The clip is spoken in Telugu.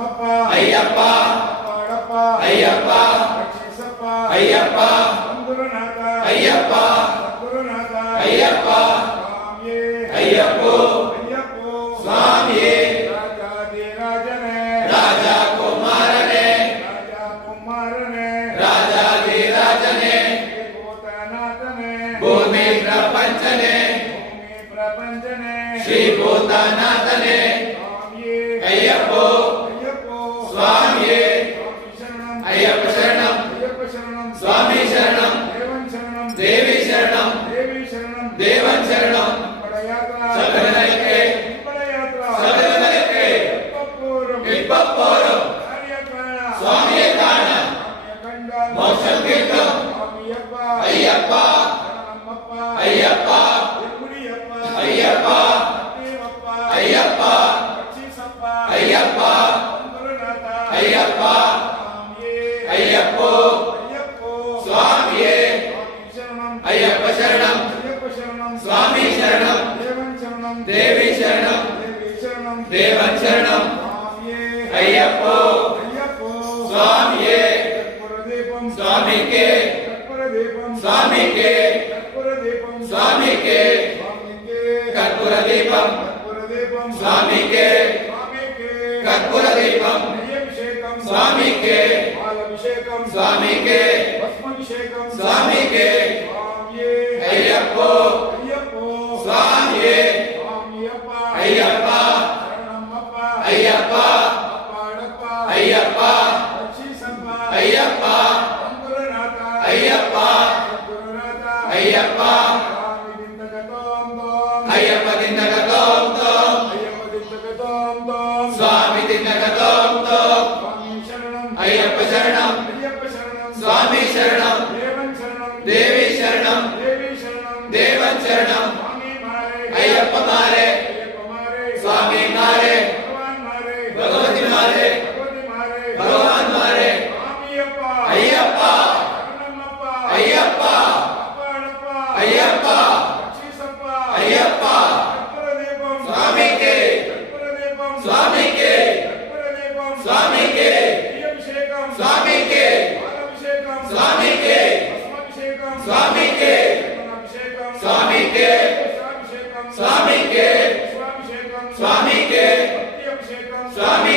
ಶರಣಮಪ್ಪ ಅಯ್ಯಪ್ಪ ಕಾಪಾಡಪ್ಪ ಅಯ್ಯಪ್ಪ ರಕ್ಷಿಸಪ್ಪ ಅಯ್ಯಪ್ಪ ಗುರುನಾಥ ಅಯ್ಯಪ್ಪ ಗುರುನಾಥ ಅಯ್ಯಪ್ಪ ಸ್ವಾಮಿಯೇ ಅಯ್ಯಪ್ಪೋ ಅಯ್ಯಪ್ಪೋ ಸ್ವಾಮಿಯೇ ರಾಜಾಧಿರಾಜನೇ ರಾಜಕುಮಾರನೇ ರಾಜಕುಮಾರನೇ ರಾಜಾಧಿರಾಜನೇ ಭೂತನಾಥನೇ ಭೂಮಿ ಪ್ರಪಂಚನೇ ಭೂಮಿ ಪ್ರಪಂಚನೇ ಶ್ರೀ ಭೂತನಾಥನೇ ಸ್ವಾಮಿಯೇ ಅಯ್ಯಪ್ಪೋ ಅಯ್ಯಪ್ಪೋ ಸ್ವಾಮಿಯೇ ಸ್ವಾಮಿ ಶರಣಂ ಅಯ್ಯಪ್ಪ ಶರಣಂ ಅಯ್ಯಪ್ಪ ಶರಣಂ ಸ್ವಾಮಿ ಶರಣಂ ದೇವನ್ ಶರಣಂ ದೇವಿ ಶರಣಂ ದೇವಿ ಶರಣಂ ದೇವನ್ ಶರಣಂ ಪಡಯಾತ್ರ ಸಕಲಕ್ಕೆ ಪಡಯಾತ್ರ ಸಕಲಕ್ಕೆ ಇಪ್ಪಪ್ಪೂರಂ ಇಪ್ಪಪ್ಪೋರು ಕಾರ್ಯಕಾರಣ ಸ್ವಾಮಿಯೇ ಕಾರಣ ಸ್ವಾಮಿಯ ಕಂಡ ಮೋಕ್ಷಕ್ಕಿದ್ದ ಸ್ವಾಮಿಯಪ್ಪ ಅಯ್ಯಪ್ಪ ಶರಣಮ್ಮಪ್ಪ ಅಯ್ಯಪ್ಪ ತಿರುಗುಡಿಯಪ್ಪ ಅಯ್ಯಪ್ಪ ದೇವಪ್ಪ ಅಯ್ಯಪ್ಪ ರಕ್ಷಿಸಪ್ಪ ಅಯ್ಯಪ್ಪ ಗುರುನಾಥ ಅಯ್ಯಪ್ಪ ಸ್ವಾಮಿಯೇ ಅಯ್ಯಪ್ಪೋ ಅಯ್ಯಪ್ಪೋ ಸ್ವಾಮಿಯೇ ಸ್ವಾಮಿ ಶರಣಂ ಅಯ್ಯಪ್ಪ ಶರಣಂ ಅಯ್ಯಪ್ಪ ಶರಣಂ ಸ್ವಾಮಿ ಶರಣಂ ದೇವನ್ ಶರಣಂ ದೇವಿ ಶರಣಂ ದೇವಿ ಶರಣಂ ದೇವನ್ ಶರಣಂ ಸ್ವಾಮಿಯೇ ಅಯ್ಯಪ್ಪೋ ಅಯ್ಯಪ್ಪೋ ಸ್ವಾಮಿಯೇ ಕರ್ಪೂರದೀಪಂ ಸ್ವಾಮಿಗೆ ಕರ್ಪೂರದೀಪಂ ಸ್ವಾಮಿಗೆ ಕರ್ಪೂರದೀಪಂ ಸ್ವಾಮಿಗೆ ಸ್ವಾಮಿಗೆ ಕರ್ಪೂರ ದೀಪಂ ಕರ್ಪೂರದೀಪಂ ಸ್ವಾಮಿಗೆ స్వామికే కర్పూర దీపం నయ్యభిషేకం స్వామికే పాలభిషేకం స్వామికే భస్మాభిషేకం స్వామికే స్వామియే అయ్యప్పో అయ్యప్పో స్వామియే స్వామియప్ప అయ్యప్ప శరణమప్ప అయ్యప్ప కాపాడప్ప అయ్యప్ప రక్షిసప్ప అయ్యప్ప గురునాథ అయ్యప్ప గురునాథ అయ్యప్ప స్వామి దింతగతోం దోం అయ్యప్ప దిందగతోం తోం అయ్యప్ప దింతగతోం దోం స్వామి దిందగతోం తోం స్వామి శరణం అయ్యప్ప శరణం అయ్యప్ప శరణం స్వామి శరణం దేవన్ శరణం దేవి శరణం దేవి శరణం దేవన్ శరణం స్వామి మారే అయ్యప్ప మారే అయ్యప్ప మారే స్వామి మారే భగవాన్ మారే భగవతి మారే భగవతి మారే భగవాన్ మారే స్వామియప్ప అయ్యప్ప శరణమప్ప అయ్యప్ప కాపాడప్ప అయ్యప్ప రక్షిసప్ప అయ్యప్ప కర్పూరదీపం స్వామికే కర్పూరదీపం స్వామికే కర్పూరదీపం స్వామికే అభిషేకం స్వామికే పాలభిషేకం స్వామికే భస్మాభిషేకం స్వామికే అభిషేకం స్వామికే అభిషేకం స్వామికే స్వామిషేకం స్వామికే అభిషేకం స్వామి